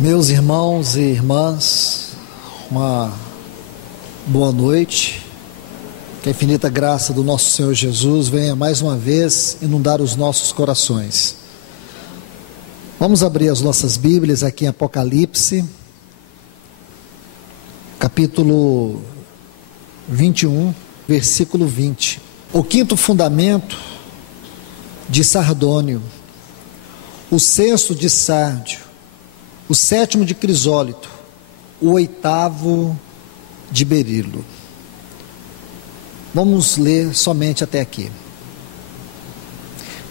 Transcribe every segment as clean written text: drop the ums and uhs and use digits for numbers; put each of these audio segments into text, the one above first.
Meus irmãos e irmãs, uma boa noite. Que a infinita graça do nosso Senhor Jesus venha mais uma vez inundar os nossos corações. Vamos abrir as nossas Bíblias aqui em Apocalipse, capítulo 21, versículo 20. O quinto fundamento de sardônio, o sexto de sárdio, o sétimo de crisólito, o oitavo de berilo. Vamos ler somente até aqui.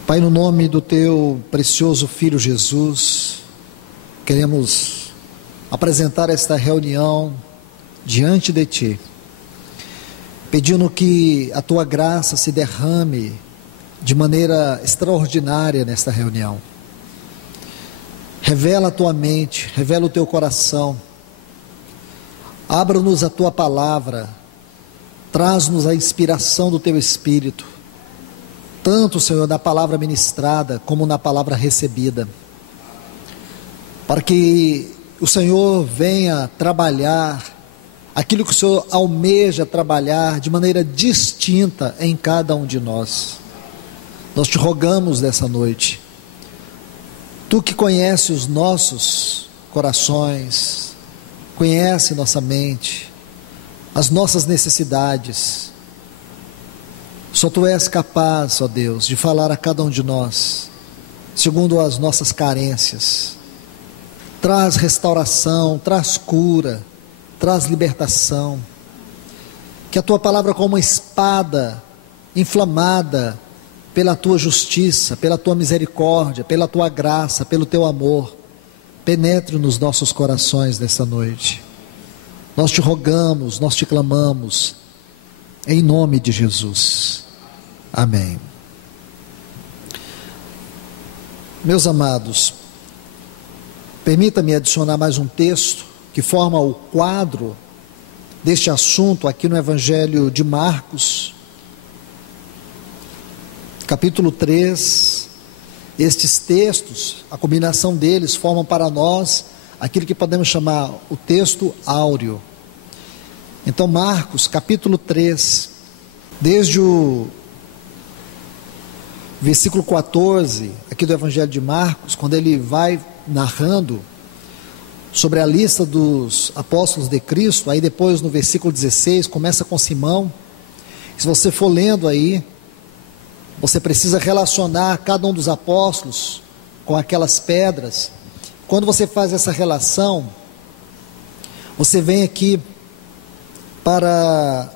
Pai, no nome do teu precioso Filho Jesus, queremos apresentar esta reunião diante de ti, pedindo que a tua graça se derrame de maneira extraordinária nesta reunião. Revela a tua mente, revela o teu coração, abra-nos a tua palavra, traz-nos a inspiração do teu Espírito, tanto, Senhor, na palavra ministrada, como na palavra recebida, para que o Senhor venha trabalhar aquilo que o Senhor almeja trabalhar de maneira distinta em cada um de nós. Nós te rogamos nessa noite, tu que conhece os nossos corações, conhece nossa mente, as nossas necessidades, só tu és capaz, ó Deus, de falar a cada um de nós, segundo as nossas carências. Traz restauração, traz cura, traz libertação, que a tua palavra, como uma espada inflamada pela tua justiça, pela tua misericórdia, pela tua graça, pelo teu amor, penetre nos nossos corações nesta noite. Nós te rogamos, nós te clamamos, em nome de Jesus. Amém. Meus amados, permita-me adicionar mais um texto que forma o quadro deste assunto aqui no Evangelho de Marcos, capítulo 3. Estes textos, a combinação deles, formam para nós aquilo que podemos chamar o texto áureo. Então, Marcos, capítulo 3, desde o versículo 14, aqui do Evangelho de Marcos, quando ele vai narrando sobre a lista dos apóstolos de Cristo, aí depois no versículo 16, começa com Simão. Se você for lendo aí, você precisa relacionar cada um dos apóstolos com aquelas pedras. Quando você faz essa relação, você vem aqui para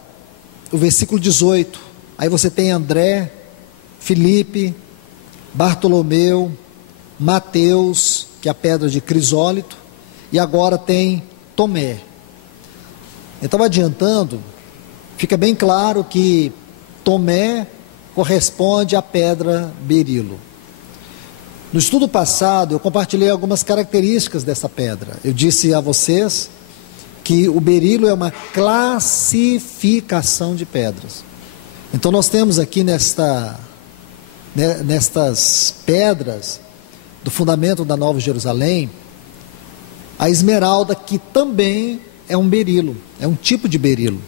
o versículo 18. Aí você tem André, Filipe, Bartolomeu, Mateus, que é a pedra de crisólito, e agora tem Tomé. Então, adiantando, fica bem claro que Tomé corresponde à pedra berilo. No estudo passado, eu compartilhei algumas características dessa pedra. Eu disse a vocês que o berilo é uma classificação de pedras. Então, nós temos aqui nestas pedras do fundamento da Nova Jerusalém, a esmeralda, que também é um berilo, é um tipo de berilo.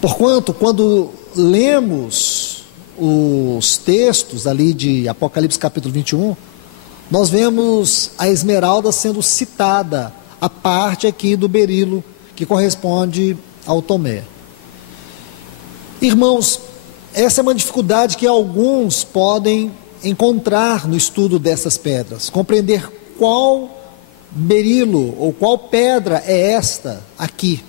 Porquanto, quando lemos os textos ali de Apocalipse capítulo 21, nós vemos a esmeralda sendo citada, a parte aqui do berilo, que corresponde ao Tomé. Irmãos, essa é uma dificuldade que alguns podem encontrar no estudo dessas pedras, compreender qual berilo ou qual pedra é esta aqui.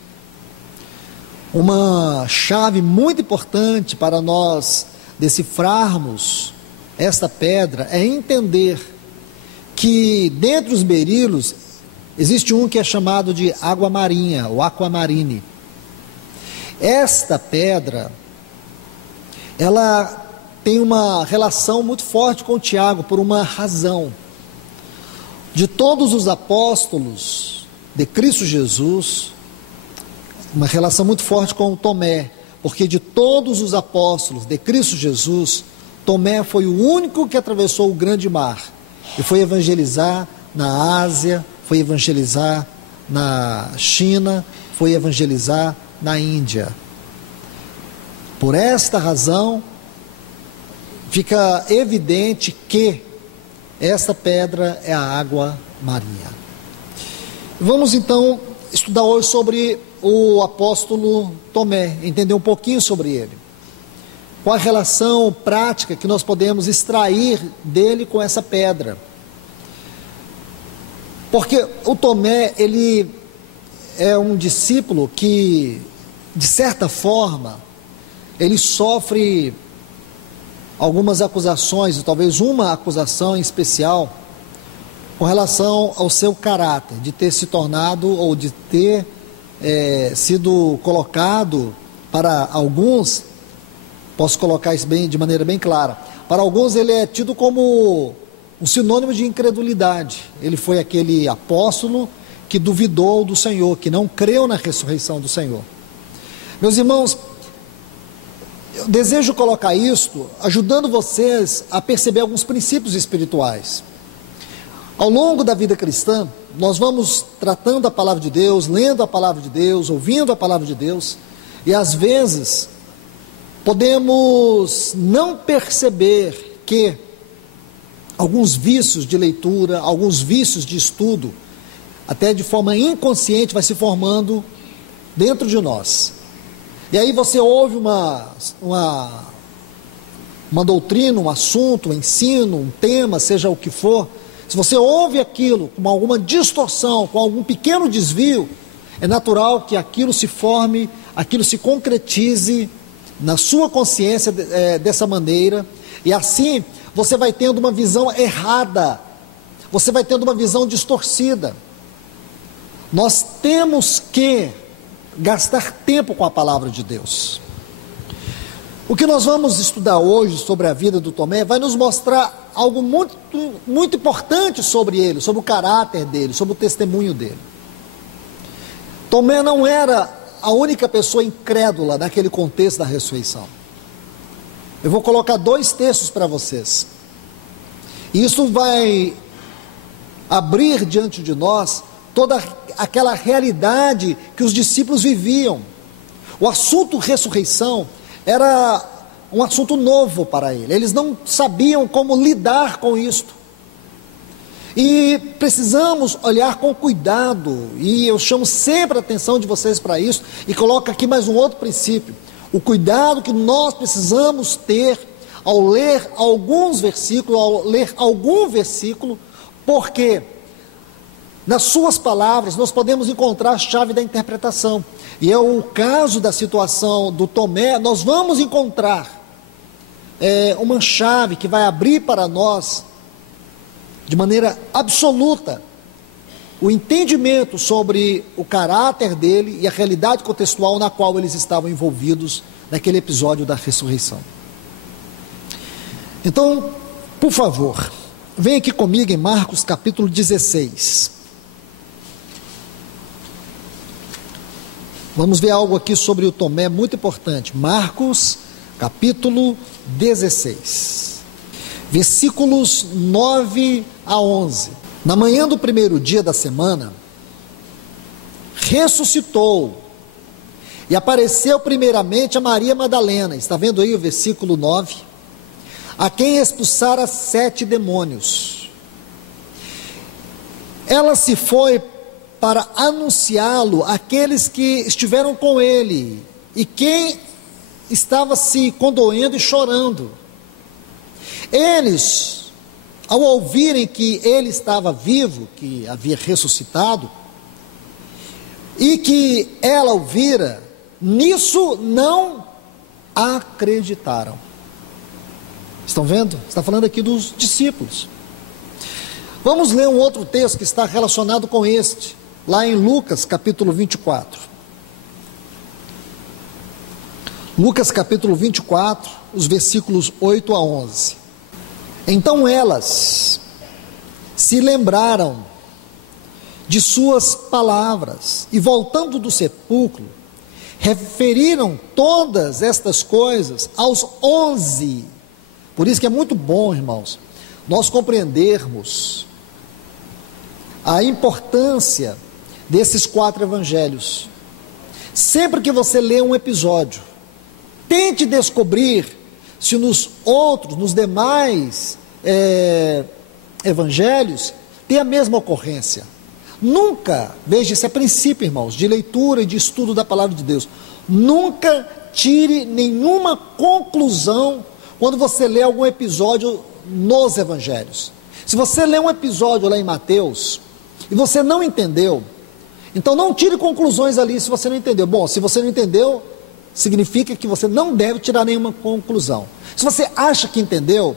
Uma chave muito importante para nós decifrarmos esta pedra é entender que dentre os berilos existe um que é chamado de água marinha, ou aquamarine. Esta pedra, ela tem uma relação muito forte com Tiago, por uma razão. De todos os apóstolos de Cristo Jesus, uma relação muito forte com Tomé, porque de todos os apóstolos de Cristo Jesus, Tomé foi o único que atravessou o grande mar e foi evangelizar na Ásia, foi evangelizar na China, foi evangelizar na Índia. Por esta razão, fica evidente que esta pedra é a água Maria. Vamos então estudar hoje sobre o apóstolo Tomé, entender um pouquinho sobre ele. Qual a relação prática que nós podemos extrair dele com essa pedra? Porque o Tomé, ele é um discípulo que, de certa forma, ele sofre algumas acusações, talvez uma acusação em especial, com relação ao seu caráter, de ter se tornado ou de ter sido colocado para alguns, posso colocar isso de maneira bem clara, para alguns ele é tido como um sinônimo de incredulidade. Ele foi aquele apóstolo que duvidou do Senhor, que não creu na ressurreição do Senhor. Meus irmãos, eu desejo colocar isto ajudando vocês a perceber alguns princípios espirituais. Ao longo da vida cristã, nós vamos tratando a palavra de Deus, lendo a palavra de Deus, ouvindo a palavra de Deus, e às vezes podemos não perceber que alguns vícios de leitura, alguns vícios de estudo, até de forma inconsciente vai se formando dentro de nós. E aí você ouve uma doutrina, um assunto, um ensino, um tema, seja o que for. Se você ouve aquilo com alguma distorção, com algum pequeno desvio, é natural que aquilo se forme, aquilo se concretize na sua consciência dessa maneira, e assim você vai tendo uma visão errada, você vai tendo uma visão distorcida. Nós temos que gastar tempo com a palavra de Deus. O que nós vamos estudar hoje sobre a vida do Tomé vai nos mostrar algo muito, muito importante sobre ele, sobre o caráter dele, sobre o testemunho dele. Tomé não era a única pessoa incrédula naquele contexto da ressurreição. Eu vou colocar 2 textos para vocês. E isso vai abrir diante de nós toda aquela realidade que os discípulos viviam. O assunto ressurreição era um assunto novo para ele. Eles não sabiam como lidar com isto. E precisamos olhar com cuidado, e eu chamo sempre a atenção de vocês para isso, e coloco aqui mais um outro princípio. O cuidado que nós precisamos ter ao ler alguns versículos, ao ler algum versículo, porque nas suas palavras nós podemos encontrar a chave da interpretação. E é o caso da situação do Tomé. Nós vamos encontrar uma chave que vai abrir para nós, de maneira absoluta, o entendimento sobre o caráter dele e a realidade contextual na qual eles estavam envolvidos naquele episódio da ressurreição. Então, por favor, vem aqui comigo em Marcos capítulo 16. Vamos ver algo aqui sobre o Tomé muito importante. Marcos, capítulo 16, versículos 9 a 11. Na manhã do primeiro dia da semana, ressuscitou e apareceu primeiramente a Maria Madalena. Está vendo aí o versículo 9? A quem expulsara 7 demônios. Ela se foi para anunciá-lo àqueles que estiveram com ele, e quem estava se condoendo e chorando. Eles, ao ouvirem que ele estava vivo, que havia ressuscitado, e que ela o vira, nisso não acreditaram. Estão vendo? Está falando aqui dos discípulos. Vamos ler um outro texto que está relacionado com este, lá em Lucas capítulo 24. Lucas capítulo 24, os versículos 8 a 11. Então elas se lembraram de suas palavras e, voltando do sepulcro, referiram todas estas coisas aos 11. Por isso que é muito bom, irmãos, nós compreendermos a importância desses 4 evangelhos. Sempre que você lê um episódio, tente descobrir se nos demais evangelhos tem a mesma ocorrência. Nunca, veja, esse é princípio, irmãos, de leitura e de estudo da palavra de Deus. Nunca tire nenhuma conclusão quando você lê algum episódio nos evangelhos. Se você lê um episódio lá em Mateus e você não entendeu, então não tire conclusões ali se você não entendeu. Bom, se você não entendeu, significa que você não deve tirar nenhuma conclusão. Se você acha que entendeu,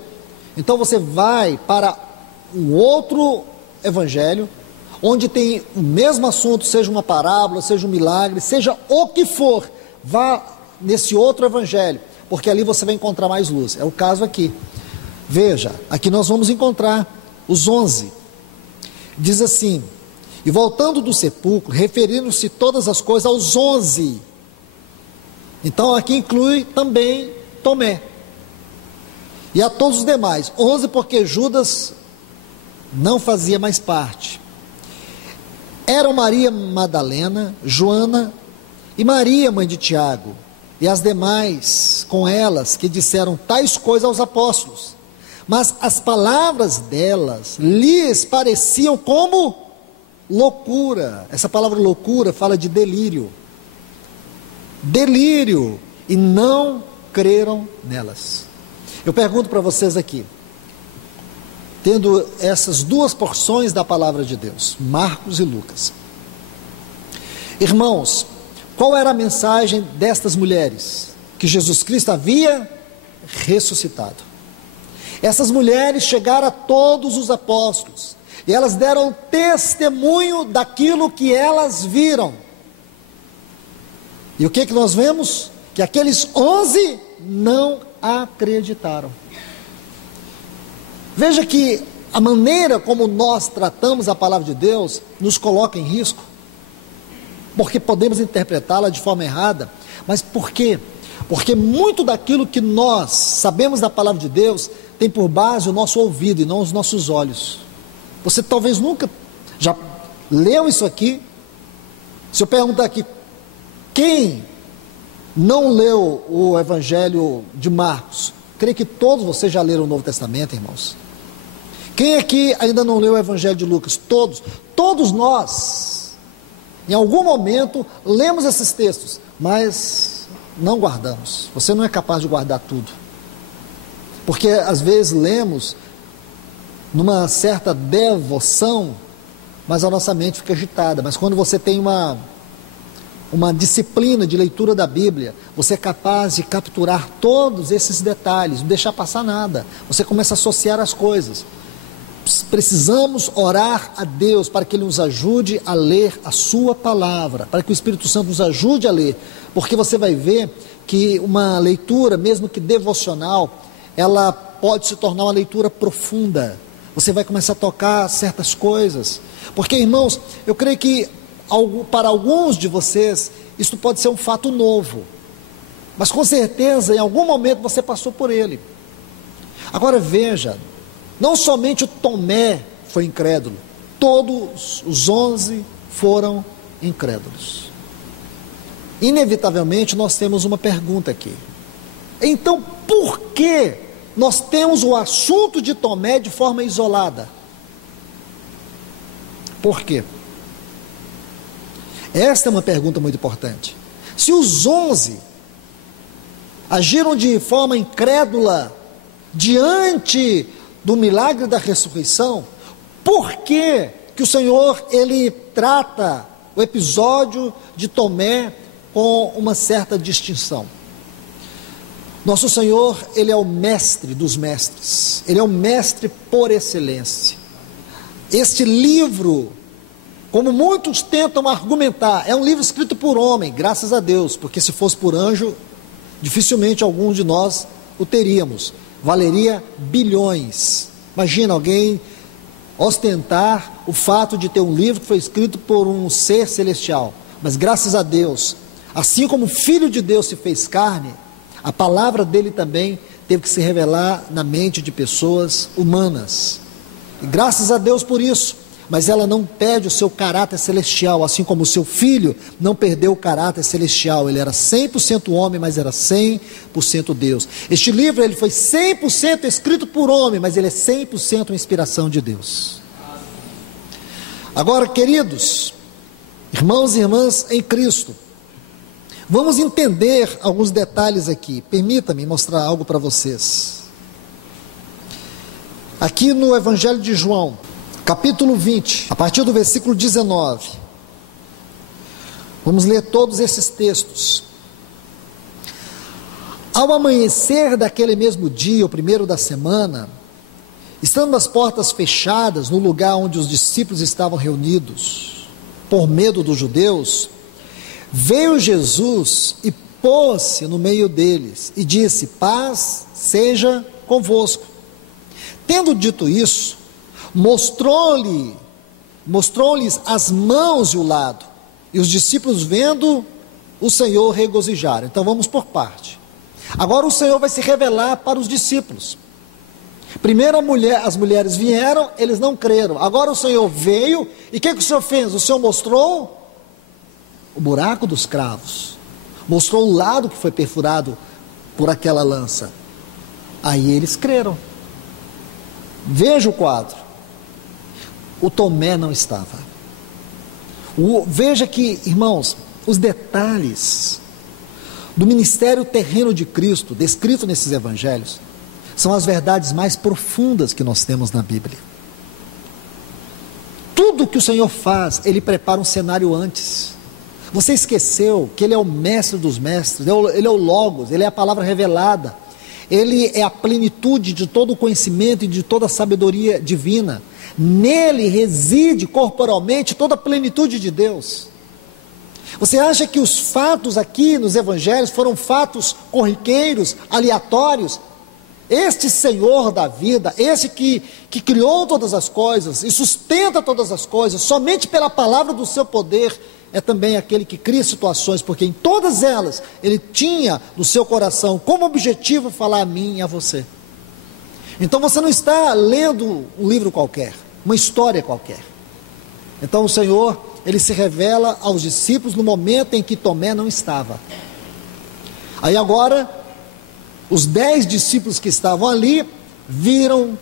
então você vai para um outro evangelho, onde tem o mesmo assunto, seja uma parábola, seja um milagre, seja o que for, vá nesse outro evangelho, porque ali você vai encontrar mais luz. É o caso aqui. Veja, aqui nós vamos encontrar os 11. Diz assim: e voltando do sepulcro, referindo-se todas as coisas aos 11. Então aqui inclui também Tomé e a todos os demais. 11 porque Judas não fazia mais parte. Eram Maria Madalena, Joana e Maria, mãe de Tiago, e as demais com elas que disseram tais coisas aos apóstolos. Mas as palavras delas lhes pareciam como loucura. Essa palavra loucura fala de delírio. Delírio, e não creram nelas. Eu pergunto para vocês aqui, tendo essas 2 porções da palavra de Deus, Marcos e Lucas. Irmãos, qual era a mensagem destas mulheres? Que Jesus Cristo havia ressuscitado. Essas mulheres chegaram a todos os apóstolos, e elas deram testemunho daquilo que elas viram. E o que nós vemos? Que aqueles 11 não acreditaram. Veja que a maneira como nós tratamos a palavra de Deus nos coloca em risco, porque podemos interpretá-la de forma errada. Mas por quê? Porque muito daquilo que nós sabemos da palavra de Deus tem por base o nosso ouvido e não os nossos olhos. Você talvez nunca já leu isso aqui. Se eu perguntar aqui, quem não leu o Evangelho de Marcos? Creio que todos vocês já leram o Novo Testamento, irmãos. Quem aqui ainda não leu o Evangelho de Lucas? Todos nós, em algum momento, lemos esses textos, mas não guardamos. Você não é capaz de guardar tudo, porque às vezes lemos numa certa devoção, mas a nossa mente fica agitada. Mas quando você tem uma disciplina de leitura da Bíblia, você é capaz de capturar todos esses detalhes, não deixar passar nada. Você começa a associar as coisas. Precisamos orar a Deus para que Ele nos ajude a ler a sua palavra, para que o Espírito Santo nos ajude a ler, porque você vai ver que uma leitura, mesmo que devocional, ela pode se tornar uma leitura profunda. Você vai começar a tocar certas coisas, porque, irmãos, eu creio que para alguns de vocês isso pode ser um fato novo, mas com certeza em algum momento você passou por ele. Agora veja, não somente o Tomé foi incrédulo, todos os 11 foram incrédulos. Inevitavelmente nós temos uma pergunta aqui. Então por que nós temos o assunto de Tomé de forma isolada? Por quê? Esta é uma pergunta muito importante. Se os 11 agiram de forma incrédula diante do milagre da ressurreição, por que o Senhor, Ele trata o episódio de Tomé com uma certa distinção? Nosso Senhor, Ele é o mestre dos mestres, Ele é o mestre por excelência. Este livro, como muitos tentam argumentar, é um livro escrito por homem, graças a Deus, porque se fosse por anjo, dificilmente algum de nós o teríamos. Valeria bilhões. Imagina alguém ostentar o fato de ter um livro que foi escrito por um ser celestial. Mas graças a Deus, assim como o Filho de Deus se fez carne, a palavra dele também teve que se revelar na mente de pessoas humanas. E graças a Deus por isso. mas ela não perde o seu caráter celestial, assim como o seu filho não perdeu o caráter celestial. Ele era 100% homem, mas era 100% Deus. Este livro ele foi 100% escrito por homem, mas ele é 100% inspiração de Deus. Agora, queridos, irmãos e irmãs em Cristo, vamos entender alguns detalhes aqui. Permita-me mostrar algo para vocês. Aqui no Evangelho de João, capítulo 20, a partir do versículo 19. Vamos ler todos esses textos. Ao amanhecer daquele mesmo dia, o primeiro da semana, estando as portas fechadas no lugar onde os discípulos estavam reunidos, por medo dos judeus, veio Jesus e pôs-se no meio deles e disse: paz seja convosco. Tendo dito isso, mostrou-lhes as mãos e o lado, e os discípulos, vendo o Senhor, regozijaram. Então vamos por parte. Agora o Senhor vai se revelar para os discípulos. Primeiro as mulheres vieram, eles não creram. Agora o Senhor veio, e o que o Senhor fez? O Senhor mostrou o buraco dos cravos, mostrou o lado que foi perfurado por aquela lança. Aí eles creram. Veja o quadro. O Tomé não estava. Veja que, irmãos, os detalhes do ministério terreno de Cristo, descrito nesses evangelhos, são as verdades mais profundas que nós temos na Bíblia. Tudo que o Senhor faz, Ele prepara um cenário antes. Você esqueceu que Ele é o mestre dos mestres, Ele é o Logos, Ele é a palavra revelada, Ele é a plenitude de todo o conhecimento e de toda a sabedoria divina. Nele reside corporalmente toda a plenitude de Deus. Você acha que os fatos aqui nos evangelhos foram fatos corriqueiros, aleatórios? Este Senhor da vida, esse que criou todas as coisas e sustenta todas as coisas, somente pela palavra do seu poder, é também aquele que cria situações, porque em todas elas, Ele tinha no seu coração como objetivo falar a mim e a você. Então você não está lendo um livro qualquer, uma história qualquer. Então o Senhor, Ele se revela aos discípulos no momento em que Tomé não estava. Aí agora, os 10 discípulos que estavam ali, viram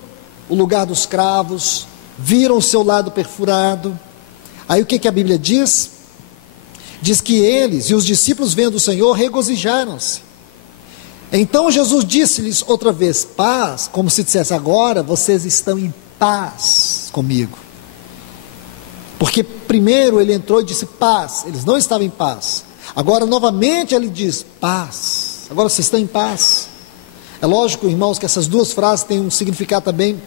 o lugar dos cravos, viram o seu lado perfurado. Aí o que a Bíblia diz? Diz que eles e os discípulos, vendo o Senhor, regozijaram-se. Então Jesus disse-lhes outra vez: paz, como se dissesse: agora vocês estão em paz comigo. Porque primeiro Ele entrou e disse paz, eles não estavam em paz. Agora novamente Ele diz paz, agora vocês estão em paz. É lógico, irmãos, que essas duas frases têm um significado também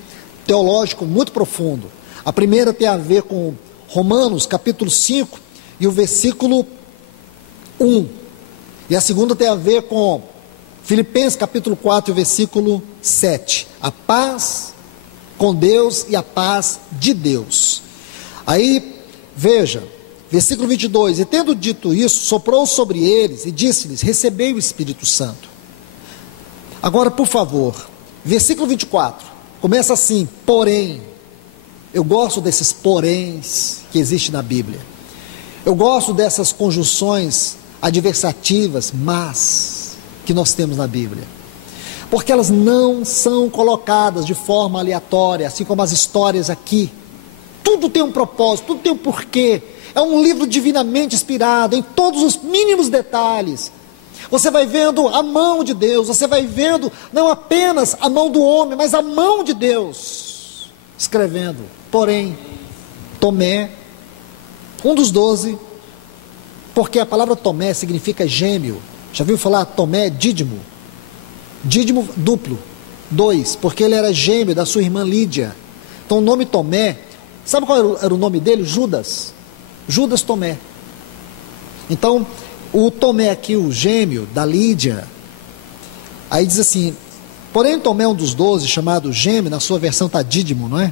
teológico muito profundo. A primeira tem a ver com Romanos capítulo 5 e o versículo 1, e a segunda tem a ver com Filipenses capítulo 4 e o versículo 7, a paz com Deus e a paz de Deus. Aí, veja, versículo 22, e tendo dito isso, soprou sobre eles e disse-lhes: recebei o Espírito Santo. Agora, por favor, versículo 24, começa assim: porém. Eu gosto desses poréns que existem na Bíblia. Eu gosto dessas conjunções adversativas, mas, que nós temos na Bíblia. Porque elas não são colocadas de forma aleatória, assim como as histórias aqui. Tudo tem um propósito, tudo tem um porquê. É um livro divinamente inspirado, em todos os mínimos detalhes. Você vai vendo a mão de Deus, você vai vendo não apenas a mão do homem, mas a mão de Deus, escrevendo. Porém, Tomé, um dos 12, porque a palavra Tomé significa gêmeo. Já viu falar Tomé, Dídimo? Dídimo duplo, 2, porque ele era gêmeo da sua irmã Lídia. Então o nome Tomé, sabe qual era o nome dele? Judas. Judas Tomé. Então, o Tomé aqui, o gêmeo da Lídia, aí diz assim: porém Tomé, um dos 12, chamado gêmeo, na sua versão está Dídimo, não é?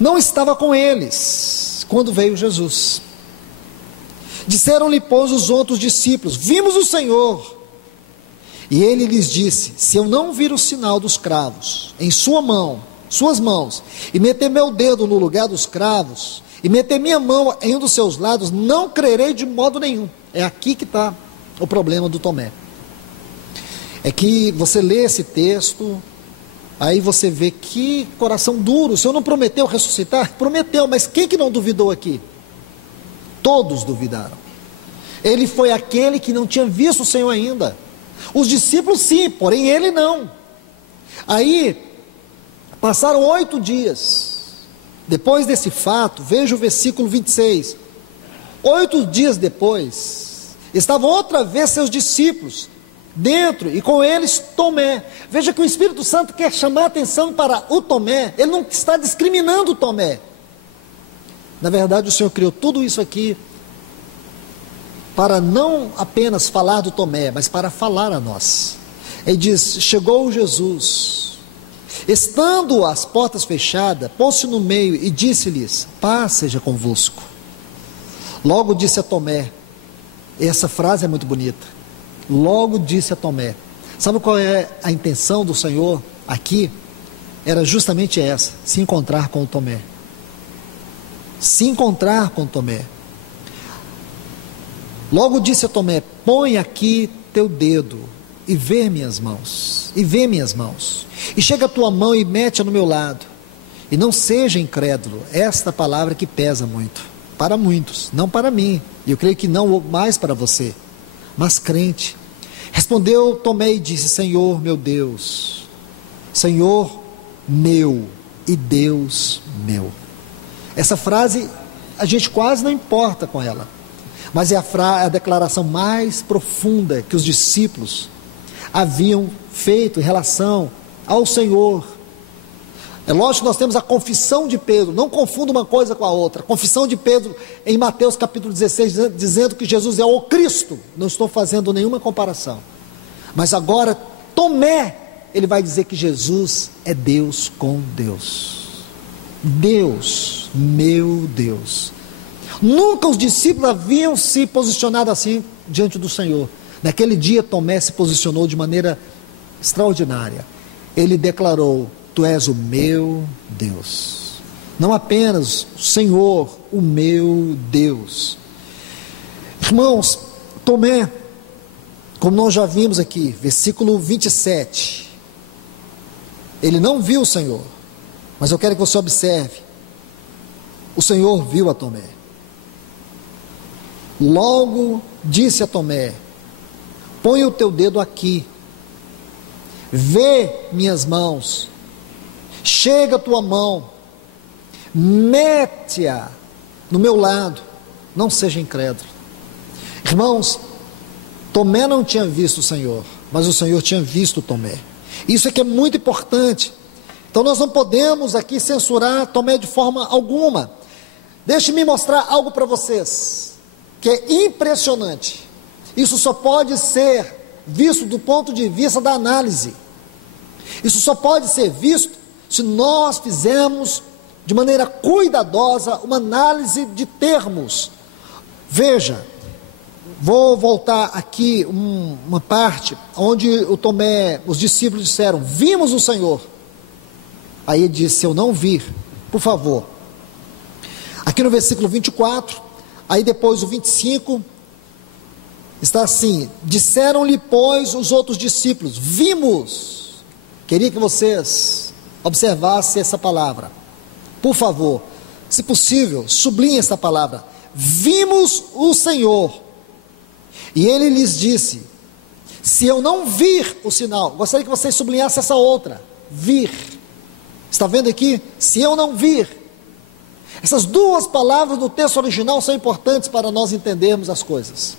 Não estava com eles quando veio Jesus. Disseram-lhe, pois, os outros discípulos: vimos o Senhor. E ele lhes disse: se eu não vir o sinal dos cravos em sua mão, suas mãos, e meter meu dedo no lugar dos cravos, e meter minha mão em um dos seus lados, não crerei de modo nenhum. É aqui que está o problema do Tomé. É que você lê esse texto, aí você vê que coração duro. O Senhor não prometeu ressuscitar? Prometeu, mas quem que não duvidou aqui? Todos duvidaram. Ele foi aquele que não tinha visto o Senhor ainda. Os discípulos sim, porém ele não. Aí, passaram 8 dias. Depois desse fato, veja o versículo 26. 8 dias depois, estavam outra vez seus discípulos dentro, e com eles Tomé. Veja que o Espírito Santo quer chamar a atenção para o Tomé. Ele não está discriminando o Tomé. Na verdade, o Senhor criou tudo isso aqui para não apenas falar do Tomé, mas para falar a nós. Ele diz: chegou Jesus, estando as portas fechadas, pôs-se no meio e disse-lhes: paz seja convosco. Logo disse a Tomé, essa frase é muito bonita, logo disse a Tomé. Sabe qual é a intenção do Senhor aqui? Era justamente essa: se encontrar com o Tomé. Se encontrar com Tomé. Logo disse a Tomé: põe aqui teu dedo e vê minhas mãos, e chega a tua mão e mete-a no meu lado, e não seja incrédulo. Esta palavra que pesa muito, para muitos, não para mim, e eu creio que não mais para você, mas crente. Respondeu Tomé e disse: Senhor meu Deus, Senhor meu e Deus meu. Essa frase a gente quase não importa com ela, mas é a declaração mais profunda que os discípulos haviam feito em relação ao Senhor. É lógico que nós temos a confissão de Pedro, não confunda uma coisa com a outra. A confissão de Pedro em Mateus capítulo 16, dizendo que Jesus é o Cristo. Não estou fazendo nenhuma comparação. Mas agora, Tomé, ele vai dizer que Jesus é Deus com Deus. Deus, meu Deus. Nunca os discípulos haviam se posicionado assim diante do Senhor. Naquele dia Tomé se posicionou de maneira extraordinária. Ele declarou: tu és o meu Deus. Não apenas o Senhor, o meu Deus. Irmãos, Tomé, como nós já vimos aqui, versículo 27, ele não viu o Senhor, mas eu quero que você observe, o Senhor viu a Tomé. Logo disse a Tomé: põe o teu dedo aqui, vê minhas mãos, chega a tua mão, mete-a no meu lado, não seja incrédulo. Irmãos, Tomé não tinha visto o Senhor, mas o Senhor tinha visto Tomé. Isso é que é muito importante. Então nós não podemos aqui censurar Tomé de forma alguma. Deixe-me mostrar algo para vocês, que é impressionante. Isso só pode ser visto do ponto de vista da análise. Isso só pode ser visto se nós fizermos de maneira cuidadosa uma análise de termos. Veja, vou voltar aqui uma parte onde o Tomé, os discípulos disseram: vimos o Senhor. Aí ele disse: se eu não vir, por favor. Aqui no versículo 24, aí depois o 25, está assim: disseram-lhe, pois, os outros discípulos: vimos. Queria que vocês observassem essa palavra, por favor, se possível, sublinhe essa palavra: vimos o Senhor. E ele lhes disse: se eu não vir o sinal, gostaria que vocês sublinhassem essa outra, vir. Está vendo aqui? Se eu não vir. Essas duas palavras no texto original são importantes para nós entendermos as coisas.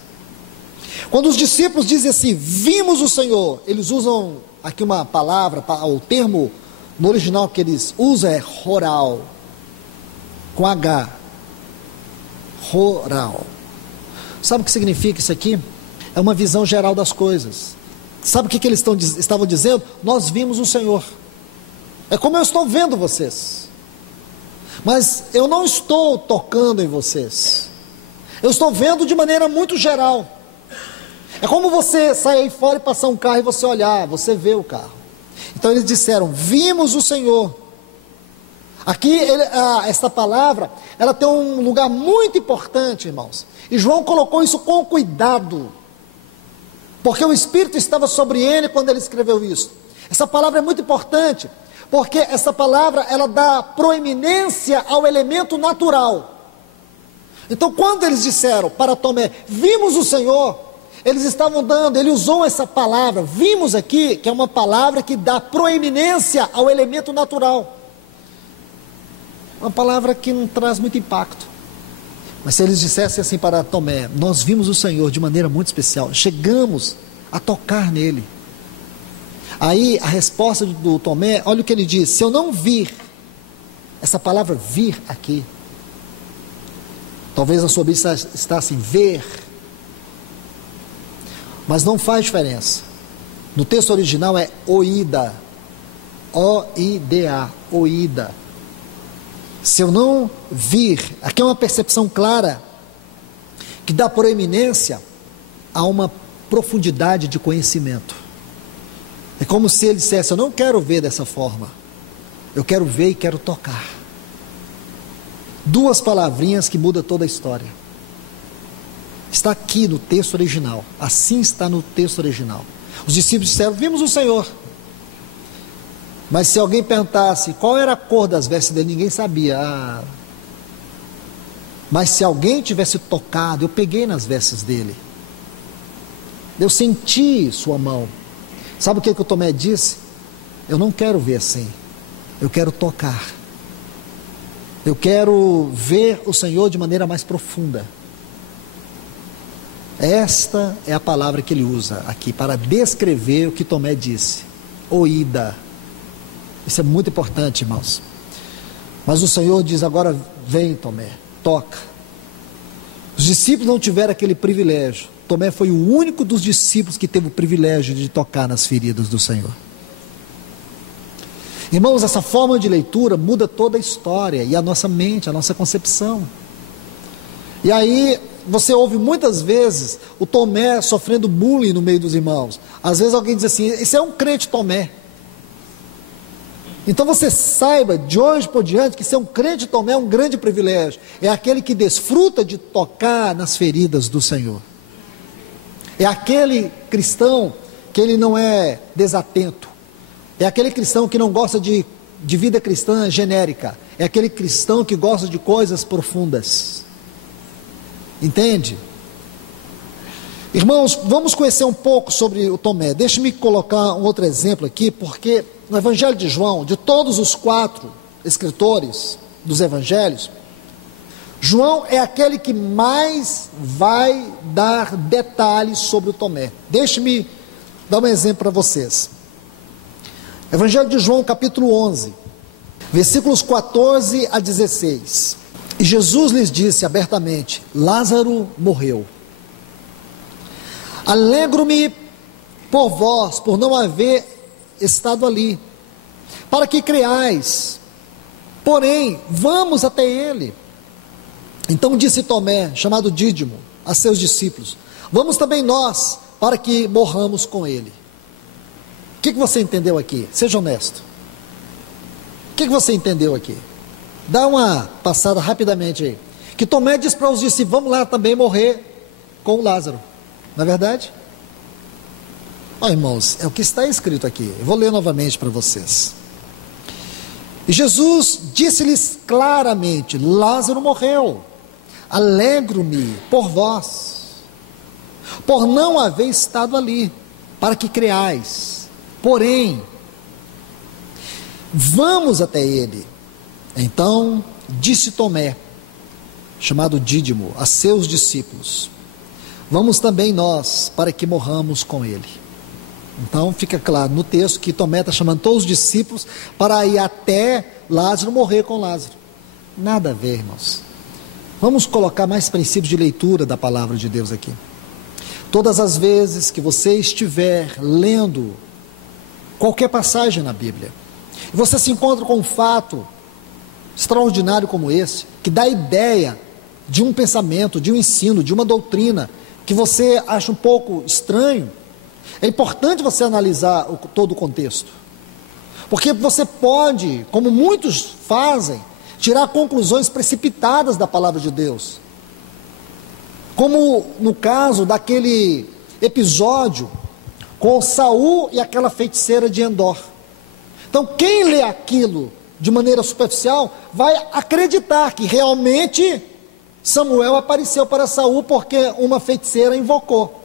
Quando os discípulos dizem assim: vimos o Senhor, eles usam aqui uma palavra, o termo no original que eles usam é horal, com H, horal. Sabe o que significa isso aqui? É uma visão geral das coisas. Sabe o que eles estavam dizendo? Nós vimos o Senhor. É como eu estou vendo vocês, mas eu não estou tocando em vocês, eu estou vendo de maneira muito geral. É como você sair aí fora e passar um carro e você olhar, você vê o carro. Então eles disseram: vimos o Senhor. Aqui, esta palavra, ela tem um lugar muito importante, irmãos. E João colocou isso com cuidado, porque o Espírito estava sobre ele quando ele escreveu isso. Essa palavra é muito importante, porque essa palavra, ela dá proeminência ao elemento natural. Então, quando eles disseram para Tomé, vimos o Senhor, eles estavam dando, ele usou essa palavra, vimos aqui, que é uma palavra que dá proeminência ao elemento natural. Uma palavra que não traz muito impacto. Mas se eles dissessem assim para Tomé, nós vimos o Senhor de maneira muito especial, chegamos a tocar nele. Aí a resposta do Tomé, olha o que ele diz, se eu não vir, essa palavra vir aqui, talvez a sua Bíblia está assim, ver, mas não faz diferença. No texto original é oída, O-I-D-A, oída. Se eu não vir, aqui é uma percepção clara, que dá proeminência a uma profundidade de conhecimento. É como se ele dissesse, eu não quero ver dessa forma, eu quero ver e quero tocar. Duas palavrinhas que mudam toda a história. Está aqui no texto original, assim está no texto original. Os discípulos disseram, vimos o Senhor. Mas se alguém perguntasse qual era a cor das vestes dele, ninguém sabia. Mas se alguém tivesse tocado, eu peguei nas vestes dele, eu senti sua mão. Sabe o que o Tomé disse? Eu não quero ver assim, eu quero tocar. Eu quero ver o Senhor de maneira mais profunda. Esta é a palavra que ele usa aqui para descrever o que Tomé disse. Oída. Isso é muito importante, irmãos. Mas o Senhor diz agora, vem Tomé, toca. Os discípulos não tiveram aquele privilégio. Tomé foi o único dos discípulos que teve o privilégio de tocar nas feridas do Senhor. Irmãos, essa forma de leitura muda toda a história e a nossa mente, a nossa concepção. E aí você ouve muitas vezes o Tomé sofrendo bullying no meio dos irmãos. Às vezes alguém diz assim, esse é um crente Tomé. Então você saiba de hoje por diante que ser um crente Tomé é um grande privilégio. É aquele que desfruta de tocar nas feridas do Senhor. É aquele cristão que ele não é desatento. É aquele cristão que não gosta de vida cristã genérica. É aquele cristão que gosta de coisas profundas. Entende? Irmãos, vamos conhecer um pouco sobre o Tomé. Deixe-me colocar um outro exemplo aqui, porque no Evangelho de João, de todos os 4 escritores dos Evangelhos, João é aquele que mais vai dar detalhes sobre o Tomé. Deixe-me dar um exemplo para vocês. Evangelho de João, capítulo 11, versículos 14 a 16. E Jesus lhes disse abertamente, Lázaro morreu. Alegro-me por vós, por não haver estado ali, para que creais. Porém, vamos até ele. Então disse Tomé, chamado Dídimo, a seus discípulos, vamos também nós, para que morramos com ele. O que você entendeu aqui? Seja honesto. O que você entendeu aqui? Dá uma passada rapidamente aí. Que Tomé disse para os discípulos, vamos lá também morrer com o Lázaro. Não é verdade? Ó, irmãos, é o que está escrito aqui. Eu vou ler novamente para vocês. E Jesus disse-lhes claramente, Lázaro morreu. Alegro-me por vós, por não haver estado ali, para que creais. Porém, vamos até ele. Então disse Tomé, chamado Dídimo, a seus discípulos, vamos também nós, para que morramos com ele. Então fica claro no texto que Tomé está chamando todos os discípulos para ir até Lázaro, morrer com Lázaro. Nada a ver, irmãos. Vamos colocar mais princípios de leitura da palavra de Deus aqui. Todas as vezes que você estiver lendo qualquer passagem na Bíblia, e você se encontra com um fato extraordinário como esse, que dá ideia de um pensamento, de um ensino, de uma doutrina, que você acha um pouco estranho, é importante você analisar todo o contexto. Porque você pode, como muitos fazem, tirar conclusões precipitadas da palavra de Deus. Como no caso daquele episódio com Saul e aquela feiticeira de Endor. Então, quem lê aquilo de maneira superficial vai acreditar que realmente Samuel apareceu para Saul porque uma feiticeira invocou.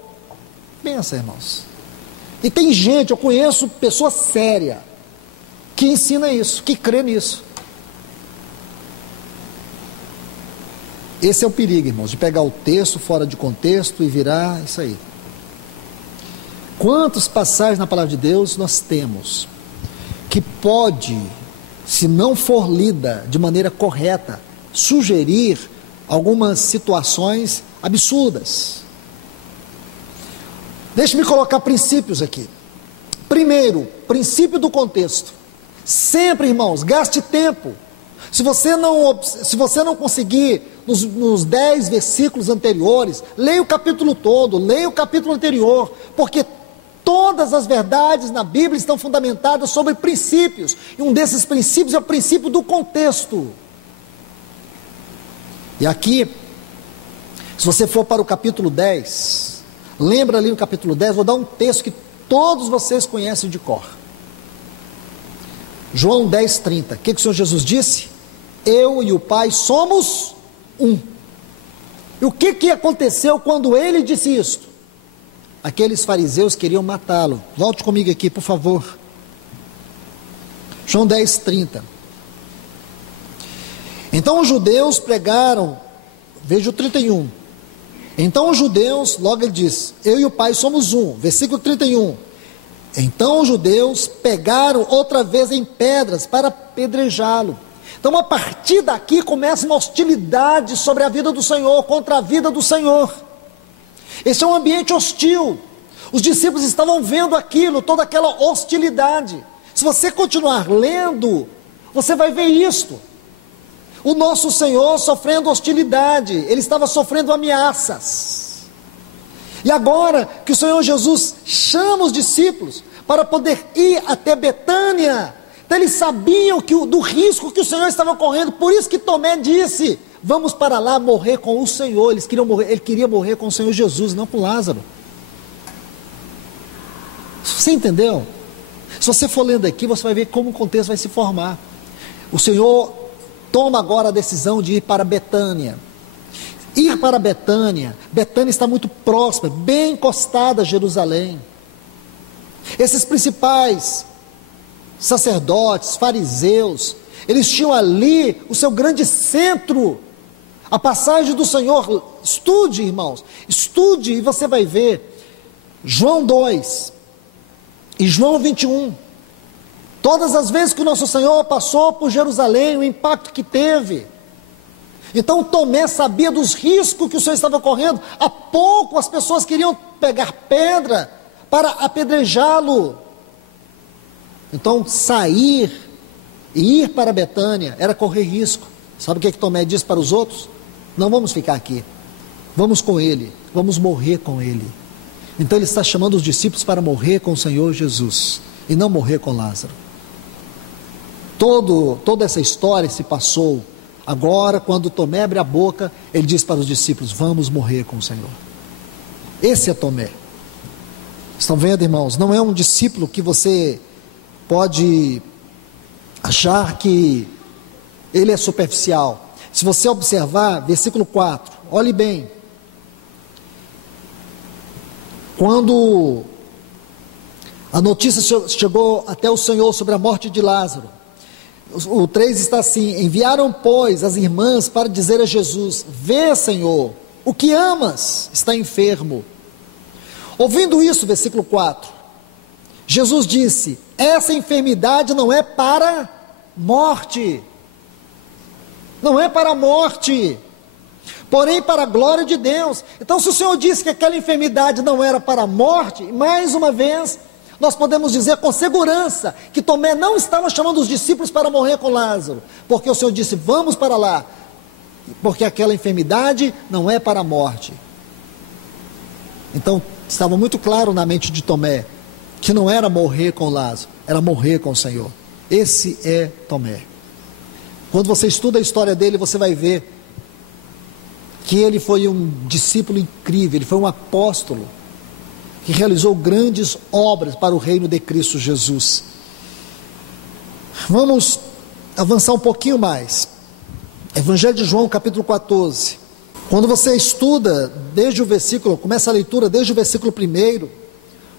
Pensa, irmãos. E tem gente, eu conheço pessoa séria, que ensina isso, que crê nisso. Esse é o perigo, irmãos, de pegar o texto fora de contexto e virar isso aí. Quantas passagens na palavra de Deus nós temos que pode, se não for lida de maneira correta, sugerir algumas situações absurdas. Deixe-me colocar princípios aqui. Primeiro, princípio do contexto. Sempre, irmãos, gaste tempo. Se você não conseguir nos 10 versículos anteriores, leia o capítulo todo, leia o capítulo anterior, porque todas as verdades na Bíblia estão fundamentadas sobre princípios, e um desses princípios é o princípio do contexto. E aqui, se você for para o capítulo 10, lembra ali no capítulo 10, vou dar um texto que todos vocês conhecem de cor. João 10:30, o que o Senhor Jesus disse? Eu e o Pai somos um. E o que aconteceu quando ele disse isto? Aqueles fariseus queriam matá-lo. Volte comigo aqui, por favor. João 10:30. Então os judeus pregaram, veja o 31. Então os judeus, logo ele diz, eu e o Pai somos um. Versículo 31. Então os judeus pegaram outra vez em pedras para apedrejá-lo. Então a partir daqui começa uma hostilidade sobre a vida do Senhor, contra a vida do Senhor. Esse é um ambiente hostil. Os discípulos estavam vendo aquilo, toda aquela hostilidade. Se você continuar lendo, você vai ver isto. O nosso Senhor sofrendo hostilidade, ele estava sofrendo ameaças. E agora que o Senhor Jesus chama os discípulos para poder ir até Betânia, então eles sabiam do risco que o Senhor estava correndo, por isso que Tomé disse, vamos para lá morrer com o Senhor. Ele queria morrer com o Senhor Jesus, não com Lázaro. Você entendeu? Se você for lendo aqui, você vai ver como o contexto vai se formar. O Senhor toma agora a decisão de ir para Betânia. Ir para Betânia, Betânia está muito próxima, bem encostada a Jerusalém. Esses principais sacerdotes, fariseus, eles tinham ali o seu grande centro. A passagem do Senhor, estude, irmãos, estude e você vai ver. João 2 e João 21. Todas as vezes que o nosso Senhor passou por Jerusalém, o impacto que teve. Então Tomé sabia dos riscos que o Senhor estava correndo. Há pouco as pessoas queriam pegar pedra para apedrejá-lo. Então sair e ir para Betânia era correr risco. Sabe o que Tomé disse para os outros? Não vamos ficar aqui, vamos com ele, vamos morrer com ele. Então ele está chamando os discípulos para morrer com o Senhor Jesus e não morrer com Lázaro. Toda essa história se passou. Agora, quando Tomé abre a boca, ele diz para os discípulos, vamos morrer com o Senhor. Esse é Tomé. Estão vendo, irmãos? Não é um discípulo que você pode achar que ele é superficial. Se você observar, versículo 4, olhe bem. Quando a notícia chegou até o Senhor sobre a morte de Lázaro, o 3 está assim, enviaram, pois, as irmãs para dizer a Jesus, vê, Senhor, o que amas está enfermo. Ouvindo isso, versículo 4, Jesus disse, essa enfermidade não é para morte, não é para a morte, porém para a glória de Deus. Então se o Senhor disse que aquela enfermidade não era para a morte, mais uma vez, nós podemos dizer com segurança, que Tomé não estava chamando os discípulos para morrer com Lázaro, porque o Senhor disse, vamos para lá, porque aquela enfermidade não é para a morte. Então estava muito claro na mente de Tomé, que não era morrer com Lázaro, era morrer com o Senhor. Esse é Tomé. Quando você estuda a história dele, você vai ver que ele foi um discípulo incrível, ele foi um apóstolo que realizou grandes obras para o reino de Cristo Jesus. Vamos avançar um pouquinho mais. Evangelho de João, capítulo 14. Quando você estuda desde o versículo, começa a leitura desde o versículo 1,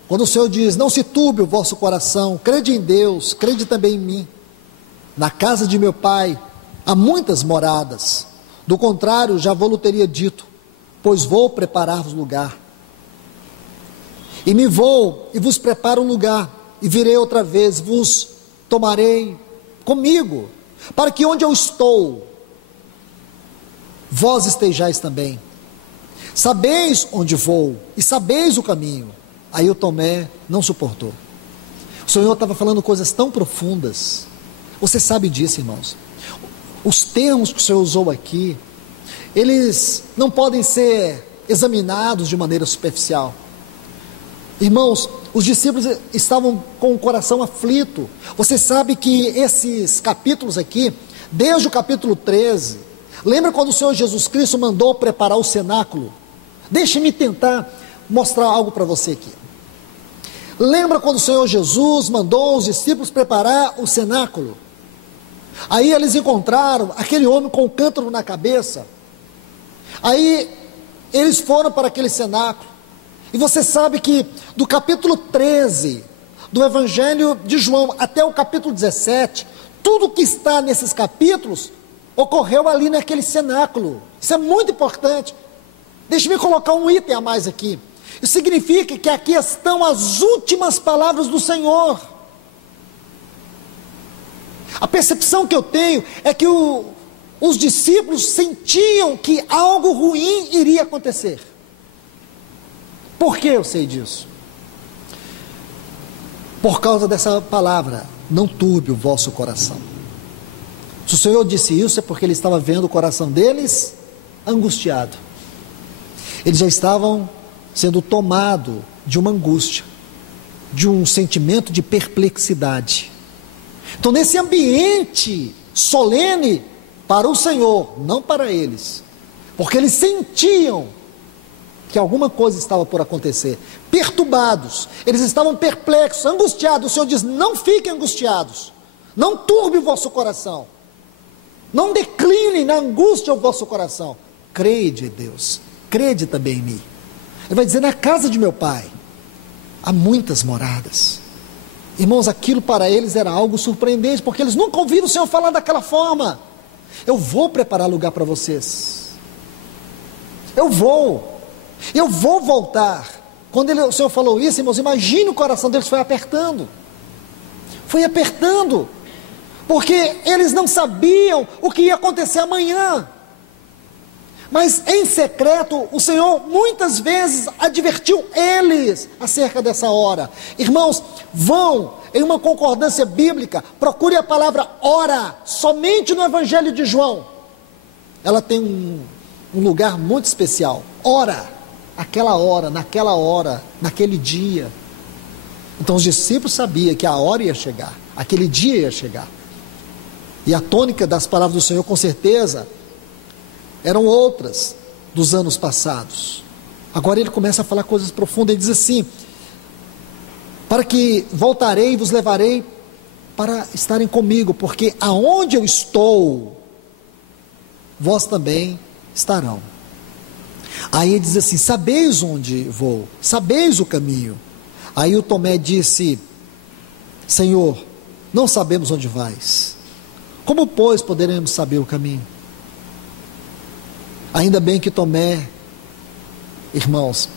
quando o Senhor diz: não se turbe o vosso coração, crede em Deus, crede também em mim. Na casa de meu pai há muitas moradas, do contrário já vou-lo teria dito, pois vou preparar-vos lugar. E me vou e vos preparo um lugar, e virei outra vez, vos tomarei comigo, para que onde eu estou, vós estejais também. Sabeis onde vou, e sabeis o caminho. Aí o Tomé não suportou. O Senhor estava falando coisas tão profundas. Você sabe disso, irmãos. Os termos que o Senhor usou aqui, eles não podem ser examinados de maneira superficial. Irmãos, os discípulos estavam com o coração aflito. Você sabe que esses capítulos aqui, desde o capítulo 13, lembra quando o Senhor Jesus Cristo mandou preparar o cenáculo? Deixe-me tentar mostrar algo para você aqui. Lembra quando o Senhor Jesus mandou os discípulos preparar o cenáculo? Aí eles encontraram aquele homem com o cântaro na cabeça. Aí eles foram para aquele cenáculo. E você sabe que do capítulo 13 do Evangelho de João até o capítulo 17, tudo que está nesses capítulos ocorreu ali naquele cenáculo. Isso é muito importante. Deixe-me colocar um item a mais aqui. Isso significa que aqui estão as últimas palavras do Senhor. A percepção que eu tenho é que os discípulos sentiam que algo ruim iria acontecer. Por que eu sei disso? Por causa dessa palavra: não turbe o vosso coração. Se o Senhor disse isso, é porque Ele estava vendo o coração deles angustiado. Eles já estavam sendo tomados de uma angústia, de um sentimento de perplexidade. Então, nesse ambiente solene para o Senhor, não para eles, porque eles sentiam que alguma coisa estava por acontecer, perturbados, eles estavam perplexos, angustiados. O Senhor diz: não fiquem angustiados, não turbe o vosso coração, não decline na angústia o vosso coração, crede em Deus, crede também em mim. Ele vai dizer: na casa de meu pai há muitas moradas. Irmãos, aquilo para eles era algo surpreendente, porque eles nunca ouviram o Senhor falar daquela forma. Eu vou preparar lugar para vocês, eu vou voltar. Quando o Senhor falou isso, irmãos, imagine o coração deles foi apertando, porque eles não sabiam o que ia acontecer amanhã. Mas em secreto, o Senhor muitas vezes advertiu eles acerca dessa hora. Irmãos, vão em uma concordância bíblica, procure a palavra hora, somente no Evangelho de João. Ela tem um lugar muito especial. Hora, aquela hora, naquela hora, naquele dia. Então os discípulos sabiam que a hora ia chegar, aquele dia ia chegar. E a tônica das palavras do Senhor, com certeza, eram outras dos anos passados. Agora ele começa a falar coisas profundas. Ele diz assim: para que voltarei e vos levarei para estarem comigo, porque aonde eu estou, vós também estarão. Aí ele diz assim: sabeis onde vou, sabeis o caminho. Aí o Tomé disse: Senhor, não sabemos onde vais, como pois poderemos saber o caminho? Ainda bem que Tomé, irmãos,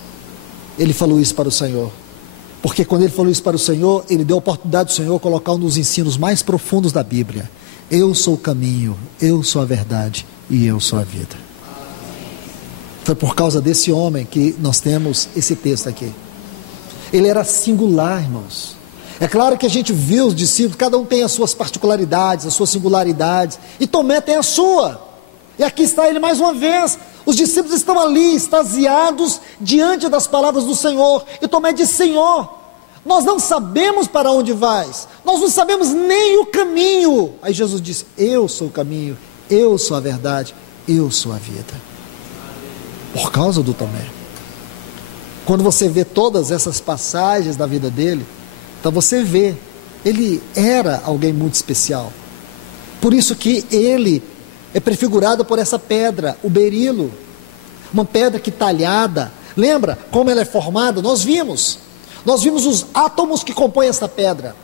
ele falou isso para o Senhor, porque quando ele falou isso para o Senhor, ele deu a oportunidade do Senhor colocar um dos ensinos mais profundos da Bíblia: eu sou o caminho, eu sou a verdade e eu sou a vida. Foi por causa desse homem que nós temos esse texto aqui. Ele era singular, irmãos. É claro que a gente viu os discípulos, cada um tem as suas particularidades, as suas singularidades, e Tomé tem a sua. E aqui está ele mais uma vez. Os discípulos estão ali, extasiados, diante das palavras do Senhor. E Tomé diz: Senhor, nós não sabemos para onde vais, nós não sabemos nem o caminho. Aí Jesus disse: eu sou o caminho, eu sou a verdade, eu sou a vida. Por causa do Tomé. Quando você vê todas essas passagens da vida dele, então você vê, ele era alguém muito especial. Por isso que ele é prefigurado por essa pedra, o berilo, uma pedra que talhada. Lembra como ela é formada? Nós vimos os átomos que compõem essa pedra.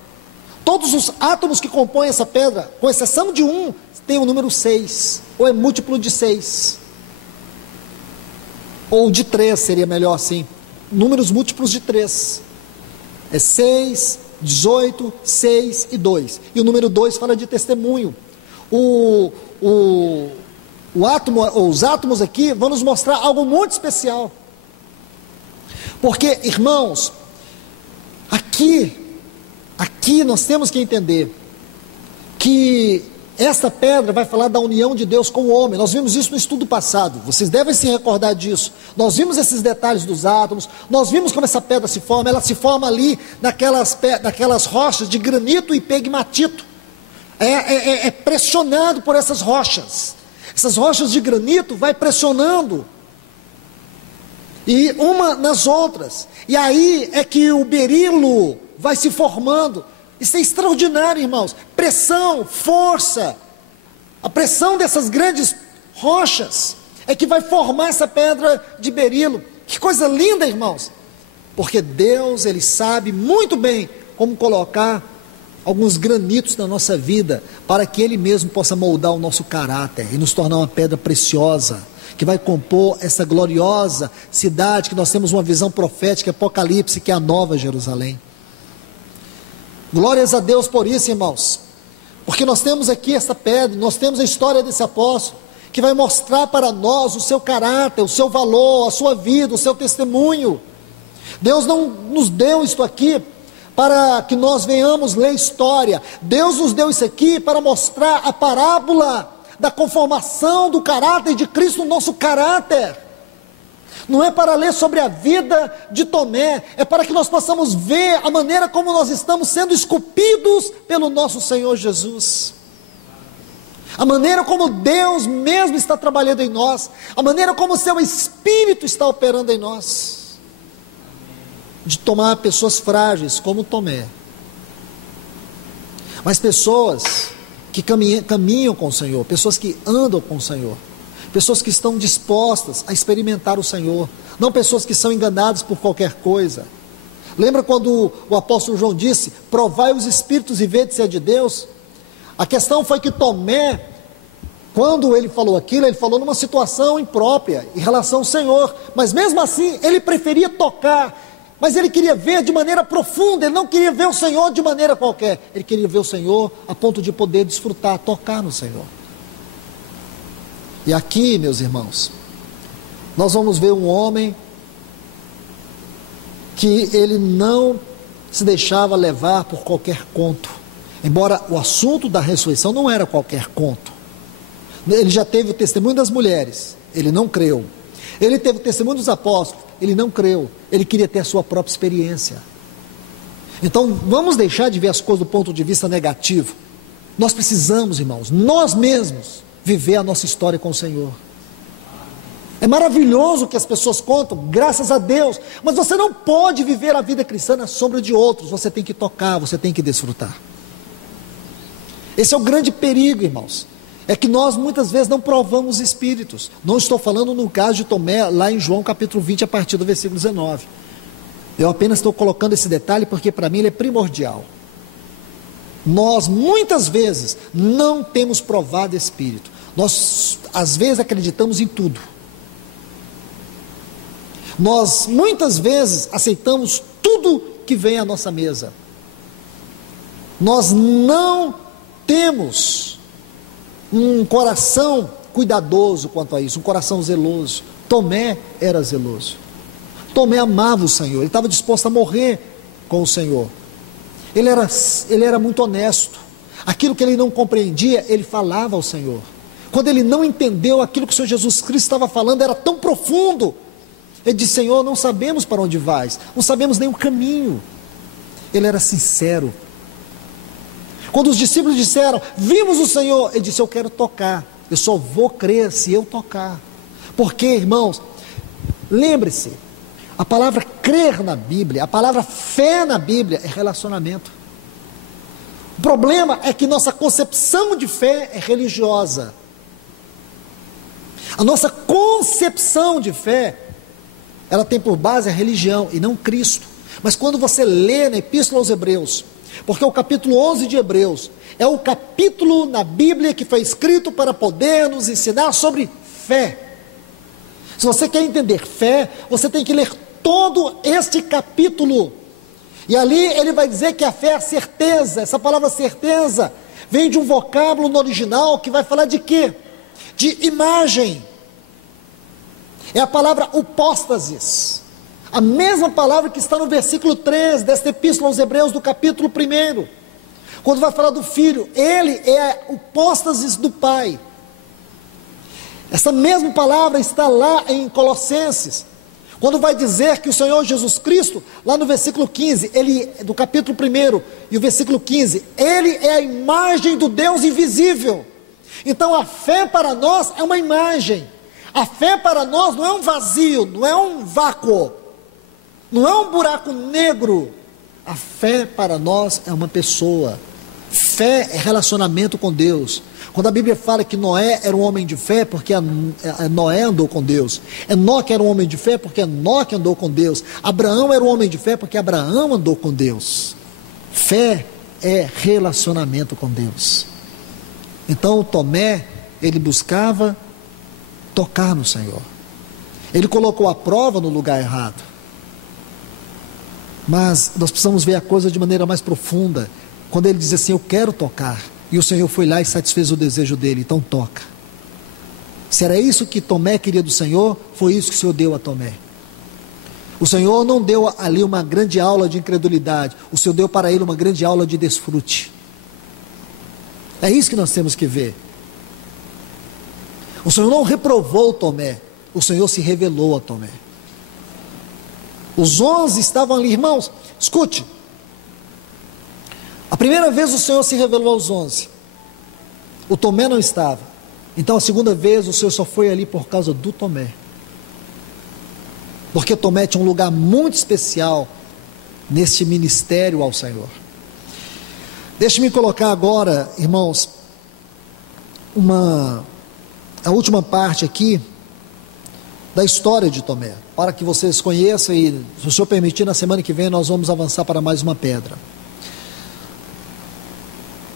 Todos os átomos que compõem essa pedra, com exceção de um, tem o número 6, ou é múltiplo de 6, ou de 3, seria melhor assim, números múltiplos de 3, é 6, 18, 6 e 2, e o número 2 fala de testemunho. Os átomos aqui vão nos mostrar algo muito especial, porque, irmãos, aqui nós temos que entender que esta pedra vai falar da união de Deus com o homem. Nós vimos isso no estudo passado, vocês devem se recordar disso. Nós vimos esses detalhes dos átomos, nós vimos como essa pedra se forma. Ela se forma ali naquelas rochas de granito e pegmatito. É pressionado por essas rochas de granito vai pressionando, e uma nas outras, e aí é que o berilo vai se formando. Isso é extraordinário, irmãos. Pressão, força, a pressão dessas grandes rochas é que vai formar essa pedra de berilo. Que coisa linda, irmãos, porque Deus, Ele sabe muito bem como colocar alguns granitos na nossa vida, para que Ele mesmo possa moldar o nosso caráter e nos tornar uma pedra preciosa, que vai compor essa gloriosa cidade que nós temos uma visão profética, Apocalipse, que é a Nova Jerusalém. Glórias a Deus por isso, irmãos, porque nós temos aqui essa pedra, nós temos a história desse apóstolo, que vai mostrar para nós o seu caráter, o seu valor, a sua vida, o seu testemunho. Deus não nos deu isto aqui para que nós venhamos ler história. Deus nos deu isso aqui para mostrar a parábola da conformação do caráter de Cristo no nosso caráter. Não é para ler sobre a vida de Tomé, é para que nós possamos ver a maneira como nós estamos sendo esculpidos pelo nosso Senhor Jesus, a maneira como Deus mesmo está trabalhando em nós, a maneira como o seu Espírito está operando em nós, de tomar pessoas frágeis como Tomé, mas pessoas que caminham com o Senhor, pessoas que andam com o Senhor, pessoas que estão dispostas a experimentar o Senhor, não pessoas que são enganadas por qualquer coisa. Lembra quando o apóstolo João disse: provai os espíritos e vede se é de Deus? A questão foi que Tomé, quando ele falou aquilo, ele falou numa situação imprópria, em relação ao Senhor, mas mesmo assim, ele preferia tocar, mas ele queria ver de maneira profunda, ele não queria ver o Senhor de maneira qualquer, ele queria ver o Senhor a ponto de poder desfrutar, tocar no Senhor. E aqui, meus irmãos, nós vamos ver um homem que ele não se deixava levar por qualquer conto, embora o assunto da ressurreição não era qualquer conto. Ele já teve o testemunho das mulheres, ele não creu. Ele teve o testemunho dos apóstolos, ele não creu. Ele queria ter a sua própria experiência. Então vamos deixar de ver as coisas do ponto de vista negativo. Nós precisamos, irmãos, nós mesmos viver a nossa história com o Senhor. É maravilhoso o que as pessoas contam, graças a Deus, mas você não pode viver a vida cristã na sombra de outros. Você tem que tocar, você tem que desfrutar. Esse é o grande perigo, irmãos, é que nós muitas vezes não provamos espíritos. Não estou falando no caso de Tomé, lá em João capítulo 20, a partir do versículo 19. Eu apenas estou colocando esse detalhe porque para mim ele é primordial. Nós muitas vezes não temos provado espírito. Nós às vezes acreditamos em tudo. Nós muitas vezes aceitamos tudo que vem à nossa mesa. Nós não temos um coração cuidadoso quanto a isso, um coração zeloso. Tomé era zeloso. Tomé amava o Senhor, ele estava disposto a morrer com o Senhor. Ele era muito honesto. Aquilo que ele não compreendia, ele falava ao Senhor. Quando ele não entendeu aquilo que o Senhor Jesus Cristo estava falando, era tão profundo. Ele disse: Senhor, não sabemos para onde vais, não sabemos nem o caminho. Ele era sincero. Quando os discípulos disseram, vimos o Senhor, ele disse, eu quero tocar, eu só vou crer se eu tocar. Porque, irmãos, lembre-se, a palavra crer na Bíblia, a palavra fé na Bíblia é relacionamento. O problema é que nossa concepção de fé é religiosa. A nossa concepção de fé, ela tem por base a religião e não Cristo. Mas quando você lê na Epístola aos Hebreus, porque o capítulo 11 de Hebreus é o capítulo na Bíblia que foi escrito para poder nos ensinar sobre fé. Se você quer entender fé, você tem que ler todo este capítulo. E ali ele vai dizer que a fé é a certeza. Essa palavra certeza vem de um vocábulo no original que vai falar de quê? De imagem. É a palavra upóstasis. A mesma palavra que está no versículo 3 desta epístola aos Hebreus do capítulo 1. Quando vai falar do Filho, ele é a upóstasis do Pai. Essa mesma palavra está lá em Colossenses. Quando vai dizer que o Senhor Jesus Cristo, lá no versículo 15, ele, do capítulo 1 e o versículo 15, ele é a imagem do Deus invisível. Então a fé para nós é uma imagem. A fé para nós não é um vazio, não é um vácuo, não é um buraco negro. A fé para nós é uma pessoa. Fé é relacionamento com Deus. Quando a Bíblia fala que Noé era um homem de fé, porque Noé andou com Deus. Enoque era um homem de fé, porque Enoque andou com Deus. Abraão era um homem de fé, porque Abraão andou com Deus. Fé é relacionamento com Deus. Então Tomé, ele buscava tocar no Senhor. Ele colocou a prova no lugar errado. Mas nós precisamos ver a coisa de maneira mais profunda. Quando ele diz assim, eu quero tocar. E o Senhor foi lá e satisfez o desejo dele, então toca. Se era isso que Tomé queria do Senhor, foi isso que o Senhor deu a Tomé. O Senhor não deu ali uma grande aula de incredulidade, o Senhor deu para ele uma grande aula de desfrute. É isso que nós temos que ver. O Senhor não reprovou Tomé, o Senhor se revelou a Tomé. Os 11 estavam ali, irmãos, escute. A primeira vez o Senhor se revelou aos 11, o Tomé não estava. Então a segunda vez o Senhor só foi ali por causa do Tomé, porque Tomé tinha um lugar muito especial nesse ministério ao Senhor. Deixe-me colocar agora, irmãos, a última parte aqui da história de Tomé, para que vocês conheçam e, se o Senhor permitir, na semana que vem nós vamos avançar para mais uma pedra.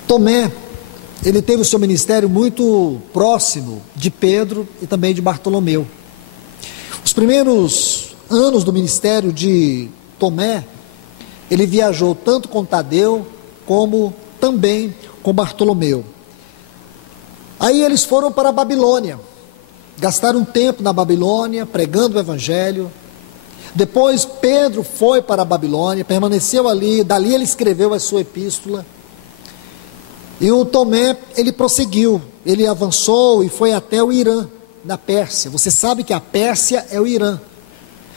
Tomé, ele teve o seu ministério muito próximo de Pedro e também de Bartolomeu. Os primeiros anos do ministério de Tomé, ele viajou tanto com Tadeu, como também com Bartolomeu. Aí eles foram para a Babilônia, gastaram um tempo na Babilônia, pregando o Evangelho. Depois Pedro foi para a Babilônia, permaneceu ali, dali ele escreveu a sua epístola. E o Tomé, ele prosseguiu, ele avançou e foi até o Irã, na Pérsia. Você sabe que a Pérsia é o Irã.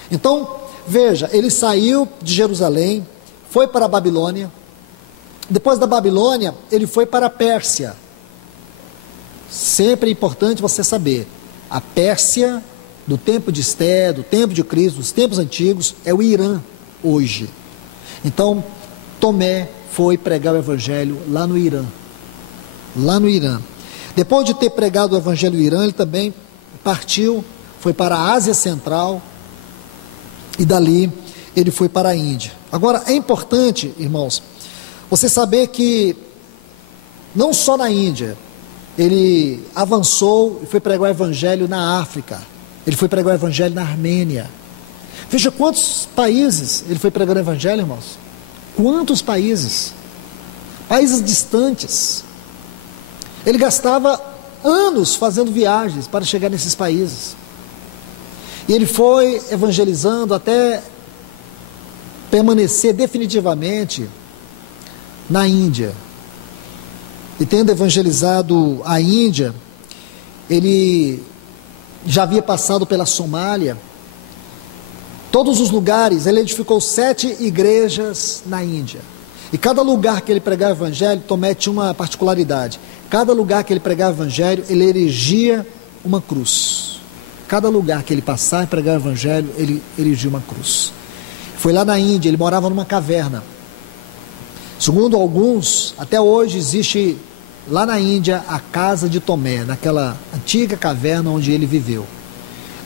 Então, veja, ele saiu de Jerusalém, foi para a Babilônia. Depois da Babilônia, ele foi para a Pérsia. Sempre é importante você saber, a Pérsia, do tempo de Esté, do tempo de Cristo, dos tempos antigos, é o Irã hoje. Então, Tomé foi pregar o Evangelho lá no Irã. Lá no Irã. Depois de ter pregado o Evangelho no Irã, ele também partiu, foi para a Ásia Central, e dali ele foi para a Índia. Agora, é importante, irmãos, você saber que não só na Índia, ele avançou e foi pregar o Evangelho na África, ele foi pregar o Evangelho na Armênia. Veja quantos países ele foi pregando o Evangelho, irmãos. Quantos países? Países distantes. Ele gastava anos fazendo viagens para chegar nesses países. E ele foi evangelizando até permanecer definitivamente na Índia. E tendo evangelizado a Índia, ele já havia passado pela Somália. todos os lugares. Ele edificou 7 igrejas na Índia. E cada lugar que ele pregava o evangelho, Tomé tinha uma particularidade. Cada lugar que ele pregava o evangelho, ele erigia uma cruz. Cada lugar que ele passava e pregava o evangelho, ele erigia uma cruz. Foi lá na Índia, ele morava numa caverna. Segundo alguns, até hoje existe lá na Índia a casa de Tomé, naquela antiga caverna onde ele viveu.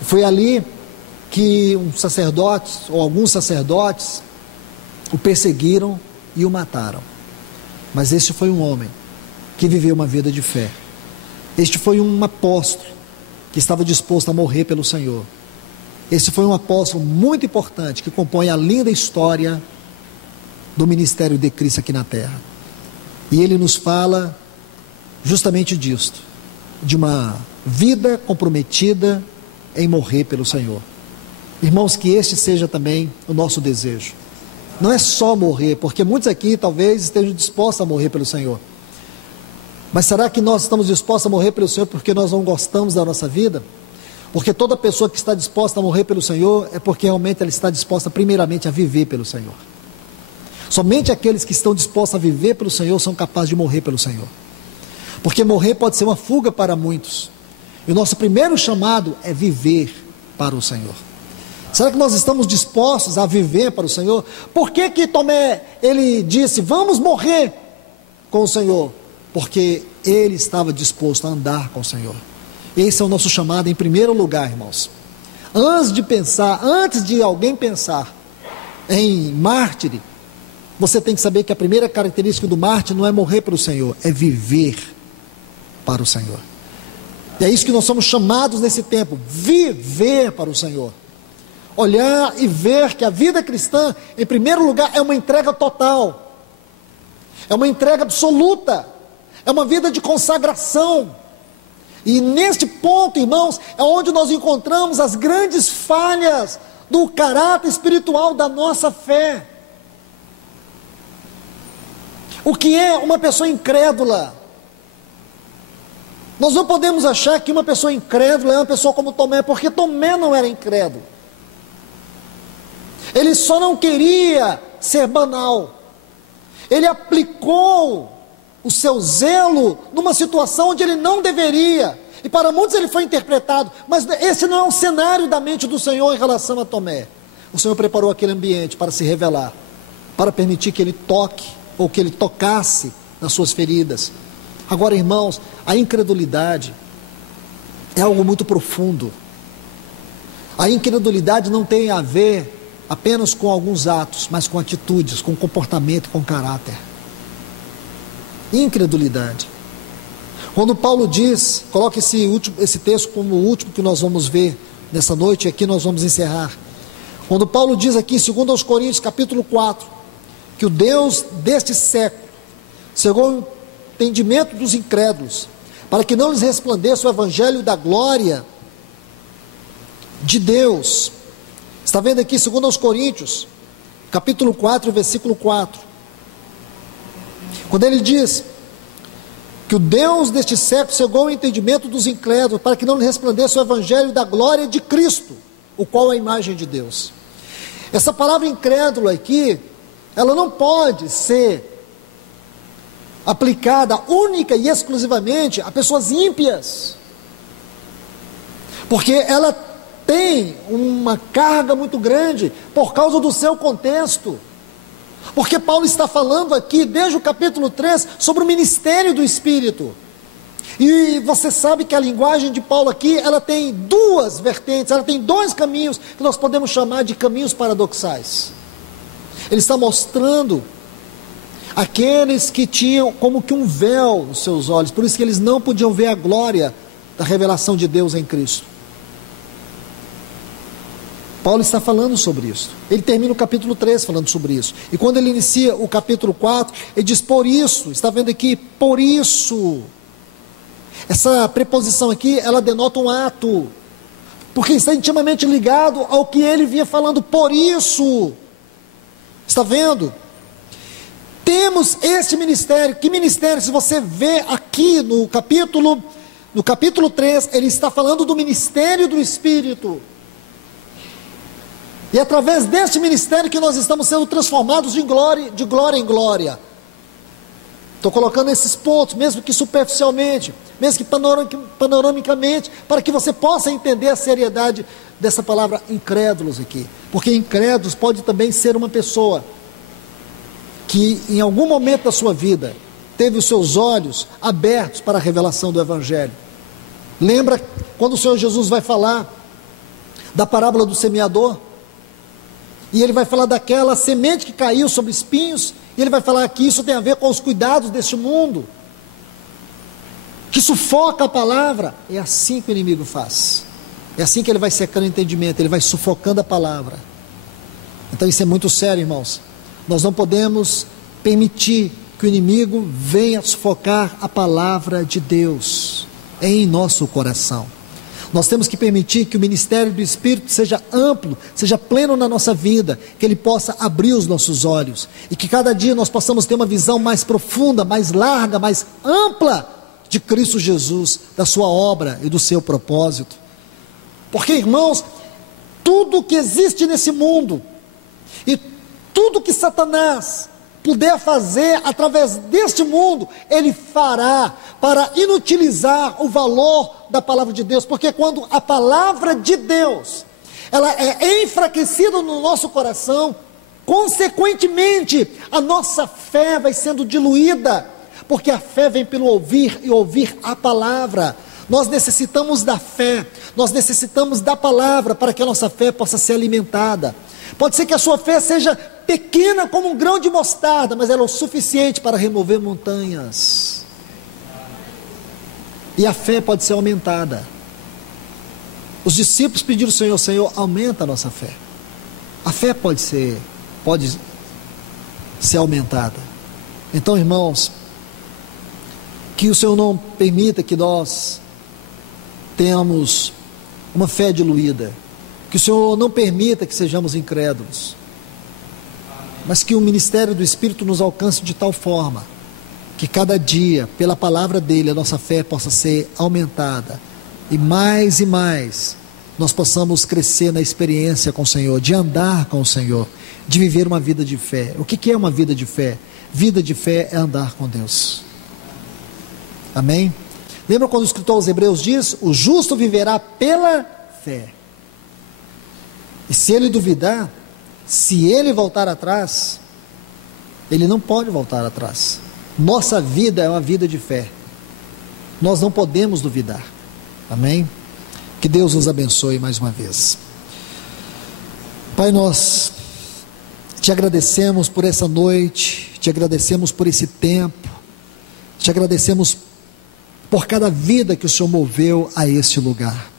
Foi ali que um sacerdote, ou alguns sacerdotes, o perseguiram e o mataram. Mas este foi um homem que viveu uma vida de fé. Este foi um apóstolo que estava disposto a morrer pelo Senhor. Esse foi um apóstolo muito importante que compõe a linda história do ministério de Cristo aqui na terra. E ele nos fala justamente disto, de uma vida comprometida em morrer pelo Senhor. Irmãos, que este seja também o nosso desejo. Não é só morrer, porque muitos aqui talvez estejam dispostos a morrer pelo Senhor. Mas será que nós estamos dispostos a morrer pelo Senhor porque nós não gostamos da nossa vida? Porque toda pessoa que está disposta a morrer pelo Senhor é porque realmente ela está disposta primeiramente a viver pelo Senhor. Somente aqueles que estão dispostos a viver pelo Senhor são capazes de morrer pelo Senhor. Porque morrer pode ser uma fuga para muitos. E o nosso primeiro chamado é viver para o Senhor. Será que nós estamos dispostos a viver para o Senhor? Por que que Tomé, ele disse, vamos morrer com o Senhor? Porque ele estava disposto a andar com o Senhor. Esse é o nosso chamado em primeiro lugar, irmãos. Antes de alguém pensar em mártir, você tem que saber que a primeira característica do mártir não é morrer para o Senhor, é viver para o Senhor. E é isso que nós somos chamados nesse tempo, viver para o Senhor. Olhar e ver que a vida cristã, em primeiro lugar, é uma entrega total, é uma entrega absoluta, é uma vida de consagração. E neste ponto, irmãos, é onde nós encontramos as grandes falhas do caráter espiritual da nossa fé. O que é uma pessoa incrédula? Nós não podemos achar que uma pessoa incrédula é uma pessoa como Tomé, porque Tomé não era incrédulo. Ele só não queria ser banal. Ele aplicou o seu zelo numa situação onde ele não deveria. E para muitos ele foi interpretado. Mas esse não é o cenário da mente do Senhor em relação a Tomé. O Senhor preparou aquele ambiente para se revelar, para permitir que ele toque, ou que ele tocasse nas suas feridas. Agora, irmãos, a incredulidade é algo muito profundo. A incredulidade não tem a ver apenas com alguns atos, mas com atitudes, com comportamento, com caráter. Incredulidade. Quando Paulo diz, coloque esse texto como o último que nós vamos ver nessa noite, e aqui nós vamos encerrar. Quando Paulo diz aqui em 2 Coríntios capítulo 4, que o Deus deste século cegou o entendimento dos incrédulos, para que não lhes resplandeça o evangelho da glória de Deus. Está vendo aqui 2 Coríntios, capítulo 4, versículo 4. Quando ele diz que o Deus deste século cegou o entendimento dos incrédulos, para que não lhes resplandeça o evangelho da glória de Cristo, o qual é a imagem de Deus. Essa palavra incrédulo aqui, ela não pode ser aplicada única e exclusivamente a pessoas ímpias, porque ela tem uma carga muito grande por causa do seu contexto. Porque Paulo está falando aqui, desde o capítulo 3, sobre o ministério do Espírito. E você sabe que a linguagem de Paulo aqui, ela tem duas vertentes, ela tem dois caminhos, que nós podemos chamar de caminhos paradoxais. Ele está mostrando aqueles que tinham como que um véu nos seus olhos, por isso que eles não podiam ver a glória da revelação de Deus em Cristo. Paulo está falando sobre isso. Ele termina o capítulo 3 falando sobre isso. E quando ele inicia o capítulo 4, ele diz por isso. Está vendo aqui? Por isso. Essa preposição aqui, ela denota um ato. Porque está intimamente ligado ao que ele vinha falando. Por isso. Está vendo? Temos este ministério. Que ministério? Se você vê aqui no capítulo 3, ele está falando do ministério do Espírito. E é através deste ministério que nós estamos sendo transformados de glória em glória. Estou colocando esses pontos, mesmo que superficialmente, mesmo que panoramicamente, para que você possa entender a seriedade dessa palavra incrédulos aqui. Porque incrédulos pode também ser uma pessoa que em algum momento da sua vida teve os seus olhos abertos para a revelação do Evangelho. Lembra quando o Senhor Jesus vai falar da parábola do semeador? E ele vai falar daquela semente que caiu sobre espinhos, e ele vai falar que isso tem a ver com os cuidados deste mundo, que sufoca a palavra. É assim que o inimigo faz, é assim que ele vai secando o entendimento, ele vai sufocando a palavra. Então isso é muito sério, irmãos. Nós não podemos permitir que o inimigo venha sufocar a palavra de Deus em nosso coração. Nós temos que permitir que o ministério do Espírito seja amplo, seja pleno na nossa vida, que ele possa abrir os nossos olhos, e que cada dia nós possamos ter uma visão mais profunda, mais larga, mais ampla de Cristo Jesus, da sua obra e do seu propósito. Porque, irmãos, tudo que existe nesse mundo, e tudo que Satanás puder fazer através deste mundo, ele fará para inutilizar o valor da palavra de Deus, porque quando a palavra de Deus, ela é enfraquecida no nosso coração, consequentemente, a nossa fé vai sendo diluída, porque a fé vem pelo ouvir, e ouvir a palavra. Nós necessitamos da fé, nós necessitamos da palavra, para que a nossa fé possa ser alimentada. Pode ser que a sua fé seja pequena como um grão de mostarda, mas ela é o suficiente para remover montanhas. E a fé pode ser aumentada. Os discípulos pediram ao Senhor: Senhor, aumenta a nossa fé. A fé pode ser aumentada. Então, irmãos, que o Senhor não permita que nós tenhamos uma fé diluída, que o Senhor não permita que sejamos incrédulos, mas que o ministério do Espírito nos alcance de tal forma, que cada dia, pela palavra dele, a nossa fé possa ser aumentada, e mais nós possamos crescer na experiência com o Senhor, de andar com o Senhor, de viver uma vida de fé. O que é uma vida de fé? Vida de fé é andar com Deus. Amém? Lembra quando o escritor aos Hebreus diz: o justo viverá pela fé. E se ele duvidar, se ele voltar atrás, ele não pode voltar atrás. Nossa vida é uma vida de fé, nós não podemos duvidar. Amém? Que Deus nos abençoe mais uma vez. Pai, nós te agradecemos por essa noite, te agradecemos por esse tempo, te agradecemos por cada vida que o Senhor moveu a este lugar.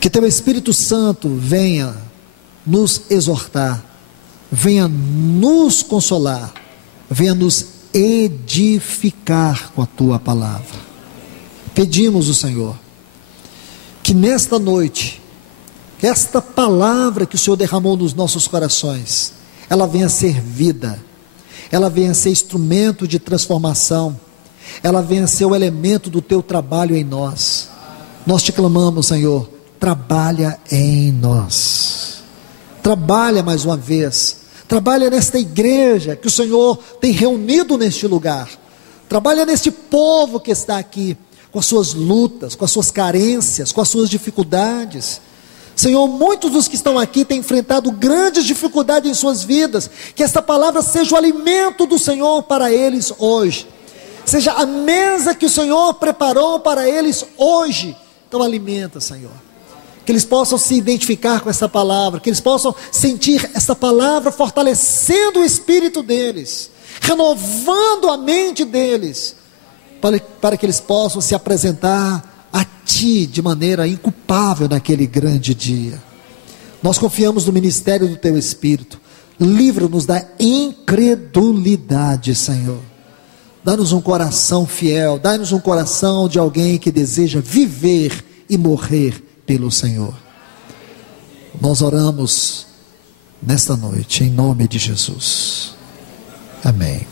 Que teu Espírito Santo venha nos exortar, venha nos consolar, venha nos edificar com a tua palavra. Pedimos ao Senhor que nesta noite, esta palavra que o Senhor derramou nos nossos corações, ela venha ser vida, ela venha ser instrumento de transformação, ela venha ser o elemento do teu trabalho em nós. Nós te clamamos, Senhor, trabalha em nós, trabalha mais uma vez, trabalha nesta igreja que o Senhor tem reunido neste lugar, trabalha neste povo que está aqui, com as suas lutas, com as suas carências, com as suas dificuldades. Senhor, muitos dos que estão aqui têm enfrentado grandes dificuldades em suas vidas, que esta palavra seja o alimento do Senhor para eles hoje, seja a mesa que o Senhor preparou para eles hoje. Então alimenta, Senhor, que eles possam se identificar com essa palavra, que eles possam sentir essa palavra fortalecendo o espírito deles, renovando a mente deles, para que eles possam se apresentar a Ti de maneira inculpável naquele grande dia. Nós confiamos no ministério do Teu Espírito. Livra-nos da incredulidade, Senhor. Dá-nos um coração fiel, dá-nos um coração de alguém que deseja viver e morrer pelo Senhor. Nós oramos nesta noite, em nome de Jesus. Amém.